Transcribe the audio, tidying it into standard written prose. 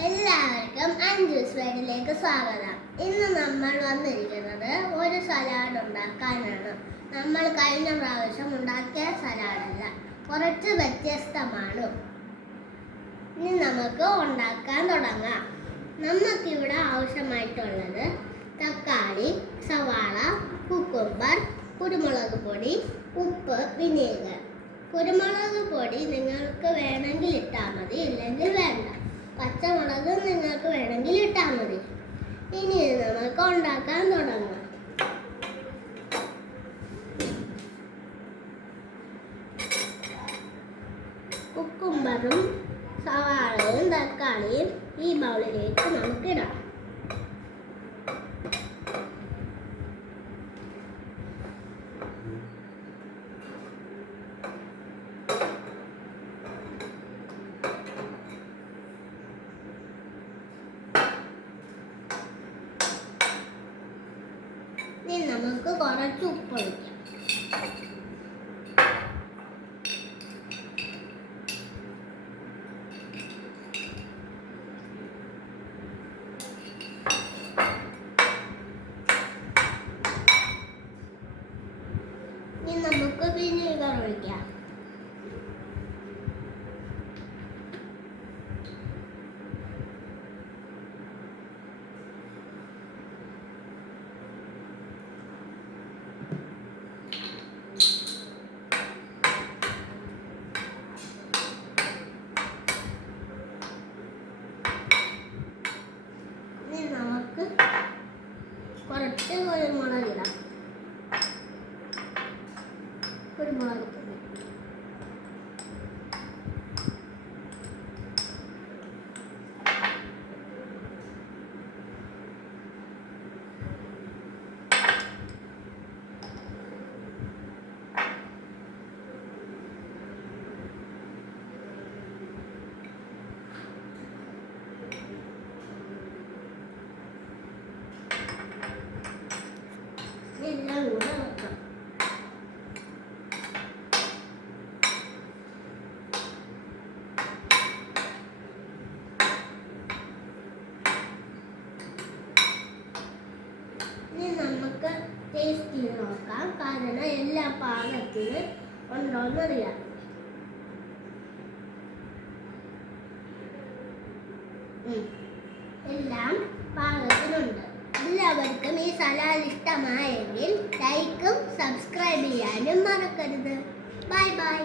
എല്ലാവർക്കും അഞ്ജൂസ് വേഡിലേക്ക് സ്വാഗതം. ഇന്ന് നമ്മൾ വന്നിരിക്കുന്നത് ഒരു സലാഡ് ഉണ്ടാക്കാനാണ്. നമ്മൾ കഴിഞ്ഞ പ്രാവശ്യം ഉണ്ടാക്കിയ സലാഡല്ല, കുറച്ച് വ്യത്യസ്തമാണ്. ഇനി നമുക്ക് ഉണ്ടാക്കാൻ തുടങ്ങാം. നമുക്കിവിടെ ആവശ്യമായിട്ടുള്ളത് തക്കാളി, സവാള, കുക്കുംബർ, കുരുമുളക് പൊടി, ഉപ്പ്, വിനീഗർ. കുരുമുളക് പൊടി നിങ്ങൾക്ക് വേണമെങ്കിൽ ഇട്ടാൽ മതി, ഇല്ലെങ്കിൽ വേണ്ട. പച്ചമുളക് നിങ്ങൾക്ക് വേണമെങ്കിൽ ഇട്ടാൽ മതി. ഇനി നമുക്ക് ഉണ്ടാക്കാൻ തുടങ്ങാം. കുക്കുംബറും സവാളയും തക്കാളിയും ഈ ബൗളിലേക്ക് നമുക്കിടാം. ഇനി നമുക്ക് കുറച്ച് ഉപ്പ് ഒഴിക്കാം. ഇനി നമുക്ക് വിനീഗർ ഒഴിക്കാം. നമുക്ക് കുറച്ച് കുരുമുളക് ഇടാം. കുരുമുളക് പൊടി, എല്ലാം കൂടെ വെക്കാം. ഇനി നമുക്ക് ടേസ്റ്റ് ചെയ്ത് നോക്കാം, കാരണം എല്ലാ പാകത്തിന് ഉണ്ടോയെന്നറിയാം. എല്ലാം പാകത്തിനുണ്ട്. എല്ലാവർക്കും ഈ സലാഡ് ഇഷ്ടമായെങ്കിൽ ലൈക്കും സബ്സ്ക്രൈബ് ചെയ്യാനും മറക്കരുത്. Bye bye.